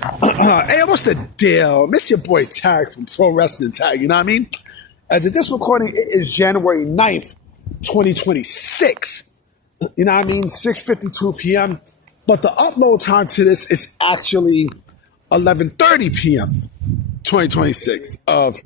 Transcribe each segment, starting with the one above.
Hey, what's the deal? Miss your boy Tag from Pro Wrestling Tag, you know what I mean? As of this recording, it is January 9th, 2026. You know what I mean? 6:52 p.m. But the upload time to this is actually 11:30 p.m. 2026 of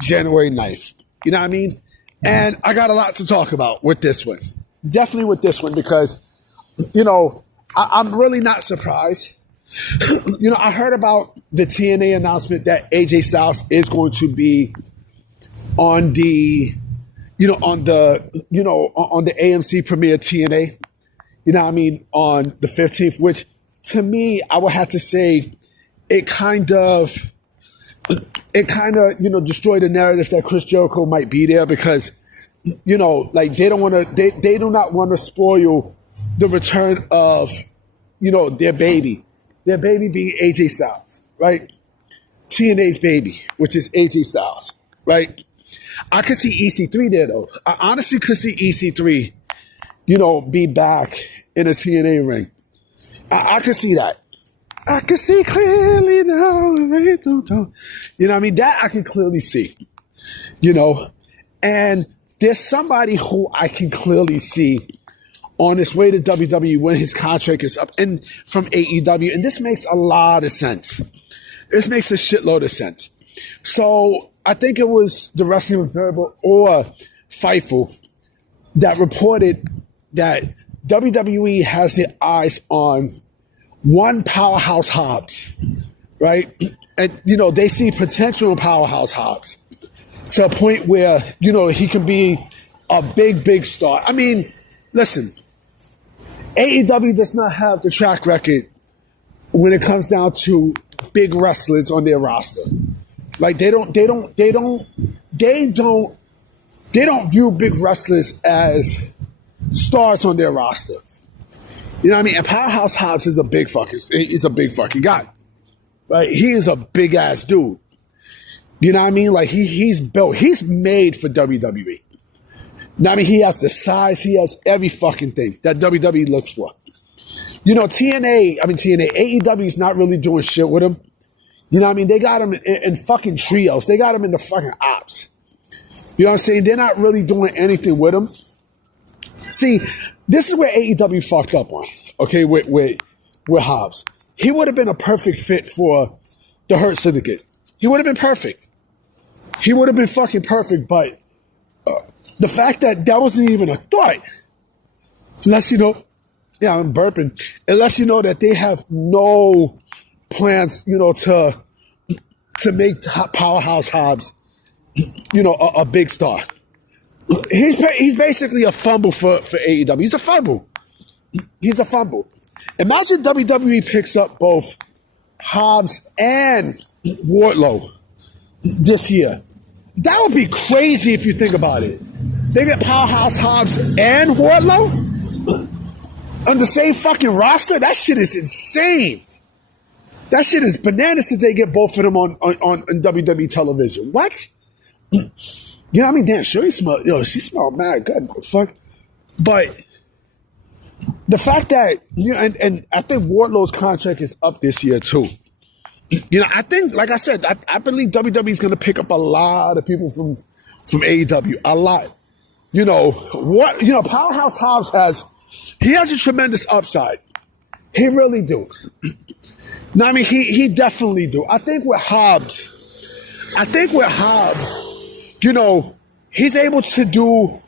January 9th. You know what I mean? And I got a lot to talk about with this one. Definitely with this one because, I'm really not surprised. I heard about the TNA announcement that AJ Styles is going to be on the AMC Premiere TNA, on the 15th, which to me, I would have to say it kind of destroyed the narrative that Chris Jericho might be there because, they don't want to, they do not want to spoil the return of, their baby being AJ Styles, right? TNA's baby, which is AJ Styles, right? I could see EC3 there, though. I honestly could see EC3, be back in a TNA ring. I could see that. I can see clearly now. That I can clearly see, And there's somebody who I can clearly see on his way to WWE when his contract is up and from AEW. And this makes a lot of sense. This makes a shitload of sense. So I think it was the Wrestling Observer or Fightful that reported that WWE has their eyes on one Powerhouse Hobbs, right? And, they see potential in Powerhouse Hobbs to a point where, he can be a big, big star. I mean, listen, AEW does not have the track record when it comes down to big wrestlers on their roster. Like they don't view big wrestlers as stars on their roster. You know what I mean? And Powerhouse Hobbs is he's a big fucking guy. Right? He is a big ass dude. You know what I mean? Like he's built, he's made for WWE. Now, he has the size, he has every fucking thing that WWE looks for. AEW is not really doing shit with him. They got him in fucking trios. They got him in the fucking ops. You know what I'm saying? They're not really doing anything with him. See, this is where AEW fucked up on, okay, with Hobbs. He would have been a perfect fit for the Hurt Syndicate. He would have been perfect. He would have been fucking perfect, but the fact that wasn't even a thought lets I'm burping. It lets you know that they have no plans, to make Powerhouse Hobbs, a big star. He's basically a fumble for AEW. He's a fumble. He's a fumble. Imagine WWE picks up both Hobbs and Wardlow this year. That would be crazy if you think about it. They get Powerhouse Hobbs and Wardlow on the same fucking roster? That shit is insane. That shit is bananas that they get both of them on WWE television. What? Damn, sure she smelled mad good. Fuck. But the fact that, and I think Wardlow's contract is up this year too. I think, like I said, I believe WWE is going to pick up a lot of people from AEW. A lot. Powerhouse Hobbs has a tremendous upside. He really do. He definitely do. I think with Hobbs, he's able to do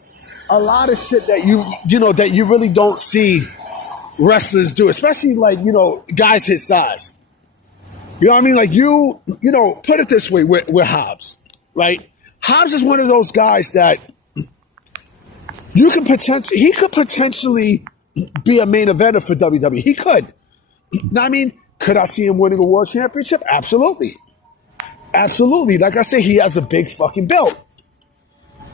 a lot of shit that that you really don't see wrestlers do, especially guys his size. You know what I mean? Like put it this way with Hobbs, right? Hobbs is one of those guys that he could potentially be a main eventer for WWE. He could. Could I see him winning a world championship? Absolutely. Absolutely. Like I said, he has a big fucking belt.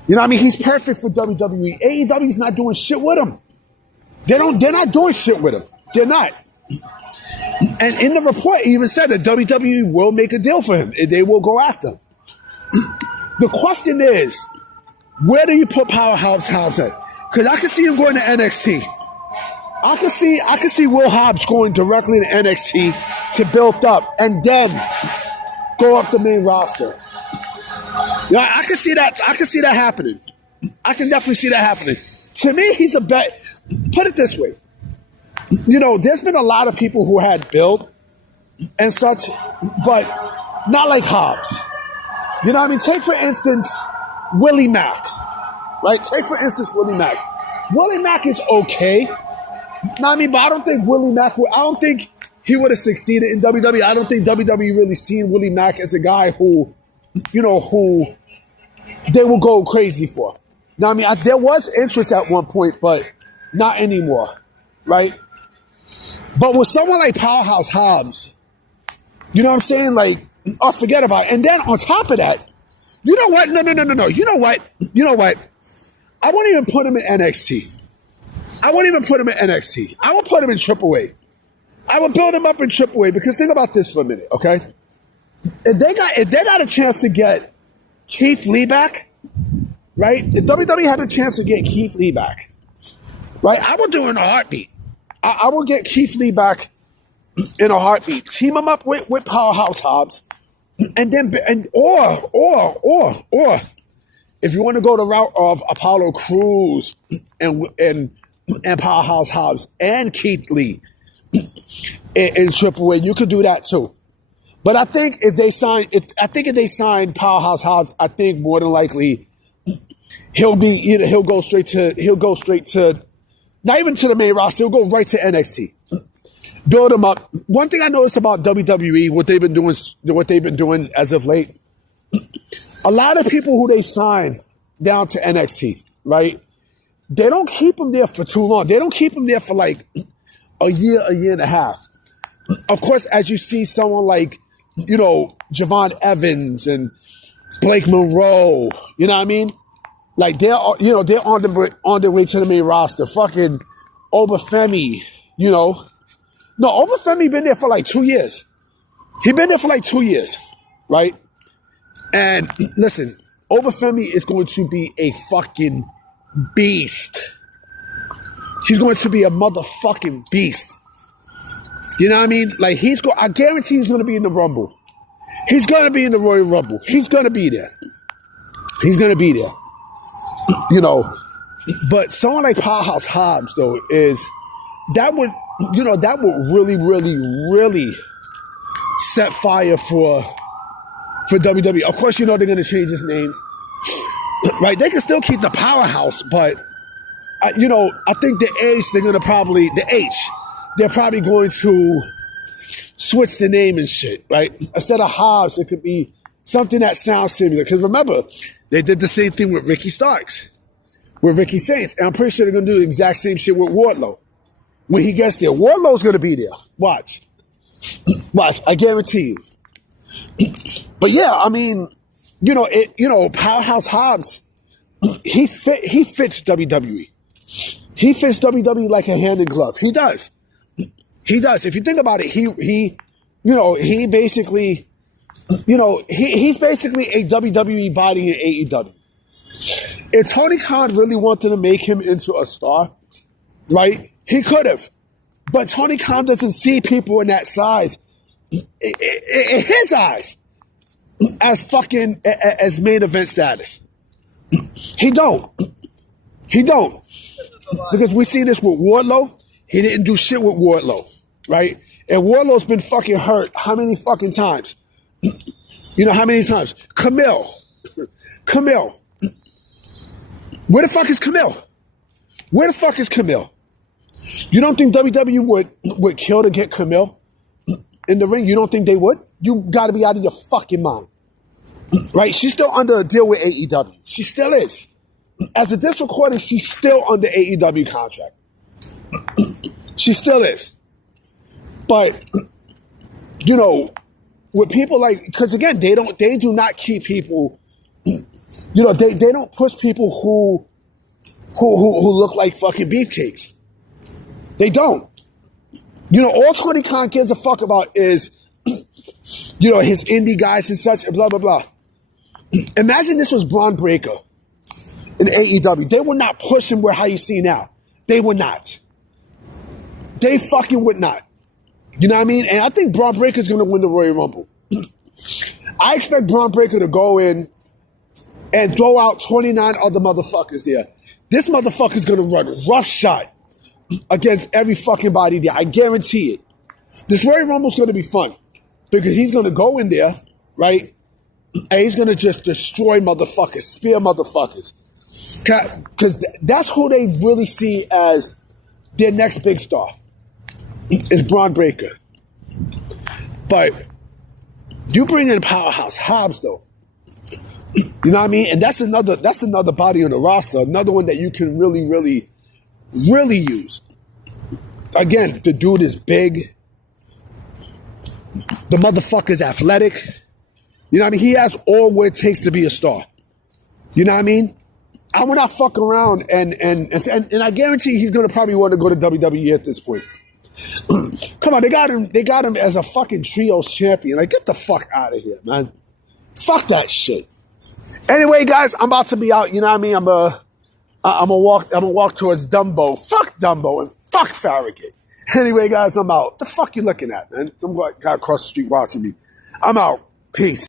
He's perfect for WWE. AEW's not doing shit with him. They're not doing shit with him. They're not. And in the report, it even said that WWE will make a deal for him. They will go after him. The question is, where do you put Powerhouse Hobbs at? Because I can see him going to NXT. I could see Will Hobbs going directly to NXT to build up and then go up the main roster. Yeah, I can see that. I can see that happening. I can definitely see that happening. To me, he's a bet. Put it this way. There's been a lot of people who had build and such, but not like Hobbs. You know what I mean? Take, for instance, Willie Mack. Right? Take, for instance, Willie Mack. Willie Mack is okay. But I don't think I don't think he would have succeeded in WWE. I don't think WWE really seen Willie Mack as a guy who they will go crazy for. Now, there was interest at one point, but not anymore, right? But with someone like Powerhouse Hobbs, you know what I'm saying? Like, forget about it. And then on top of that, you know what? No. You know what? I won't even put him in NXT. I won't even put him in NXT. I will put him in AAA. I will build him up in AAA because think about this for a minute, okay? If they got a chance to get Keith Lee back, right? If WWE had a chance to get Keith Lee back, right? I will do it in a heartbeat. I will get Keith Lee back in a heartbeat. Team him up with Powerhouse Hobbs, and then or if you want to go the route of Apollo Crews and Powerhouse Hobbs and Keith Lee in AAA, you could do that too. But I think if they sign Powerhouse Hobbs, I think more than likely he'll go straight to not even to the main roster. He'll go right to NXT. Build him up. One thing I noticed about WWE, what they've been doing as of late, a lot of people who they sign down to NXT, right? They don't keep them there for too long. They don't keep them there for like a year and a half. Of course, as you see someone like, Javon Evans and Blake Monroe, you know what I mean? Like they're on their way to the main roster. Fucking Obafemi, No, Obafemi been there for like 2 years. He been there for like 2 years, right? And listen, Obafemi is going to be a fucking beast. He's going to be a motherfucking beast. You know what I mean? Like I guarantee he's going to be in the Rumble. He's going to be in the Royal Rumble. He's going to be there. But someone like Powerhouse Hobbs, though, that would really, really, really set fire for WWE. Of course, they're going to change his name. Right? They can still keep the Powerhouse, but, I think they're probably going to switch the name and shit, right? Instead of Hobbs, it could be something that sounds similar. Because remember, they did the same thing with Ricky Starks, with Ricky Saints. And I'm pretty sure they're going to do the exact same shit with Wardlow. When he gets there, Wardlow's going to be there. Watch, I guarantee you. But yeah, Powerhouse Hobbs, he fits WWE. He fits WWE like a hand in glove. He does. If you think about it, he basically, he's basically a WWE body in AEW. If Tony Khan really wanted to make him into a star, right, he could have. But Tony Khan doesn't see people in that size, in his eyes, as main event status. He don't. Because we see this with Wardlow. He didn't do shit with Wardlow, right? And Wardlow's been fucking hurt how many fucking times? How many times? Camille. Where the fuck is Camille? You don't think WWE would kill to get Camille in the ring? You don't think they would? You gotta be out of your fucking mind. Right? She's still under a deal with AEW. She still is. As a this recording, she's still under AEW contract. She still is. But, with people like, because again, they do not keep people, they don't push people who look like fucking beefcakes. They don't. All Tony Khan cares a fuck about is, his indie guys and such and blah, blah, blah. Imagine this was Braun Breaker in AEW. They would not push him how you see now. They would not. They fucking would not. You know what I mean? And I think Braun Breaker's going to win the Royal Rumble. I expect Braun Breaker to go in and throw out 29 other motherfuckers there. This motherfucker's going to run roughshod against every fucking body there. I guarantee it. This Royal Rumble's going to be fun because he's going to go in there, right? And he's going to just destroy motherfuckers, spear motherfuckers. Because that's who they really see as their next big star, is Braun Breaker. But you bring in Powerhouse Hobbs, though. You know what I mean? And that's another body on the roster, another one that you can really, really, really use. Again, the dude is big. The motherfucker's athletic. You know what I mean? He has all what it takes to be a star. You know what I mean? I will not fuck around, and I guarantee he's gonna probably want to go to WWE at this point. Come on, they got him as a fucking trios champion. Like, get the fuck out of here, man. Fuck that shit. Anyway, guys, I'm about to be out. You know what I mean? I'm gonna walk towards Dumbo. Fuck Dumbo and fuck Farragut. Anyway, guys, I'm out. The fuck you looking at, man? Some guy across the street watching me. I'm out. Peace.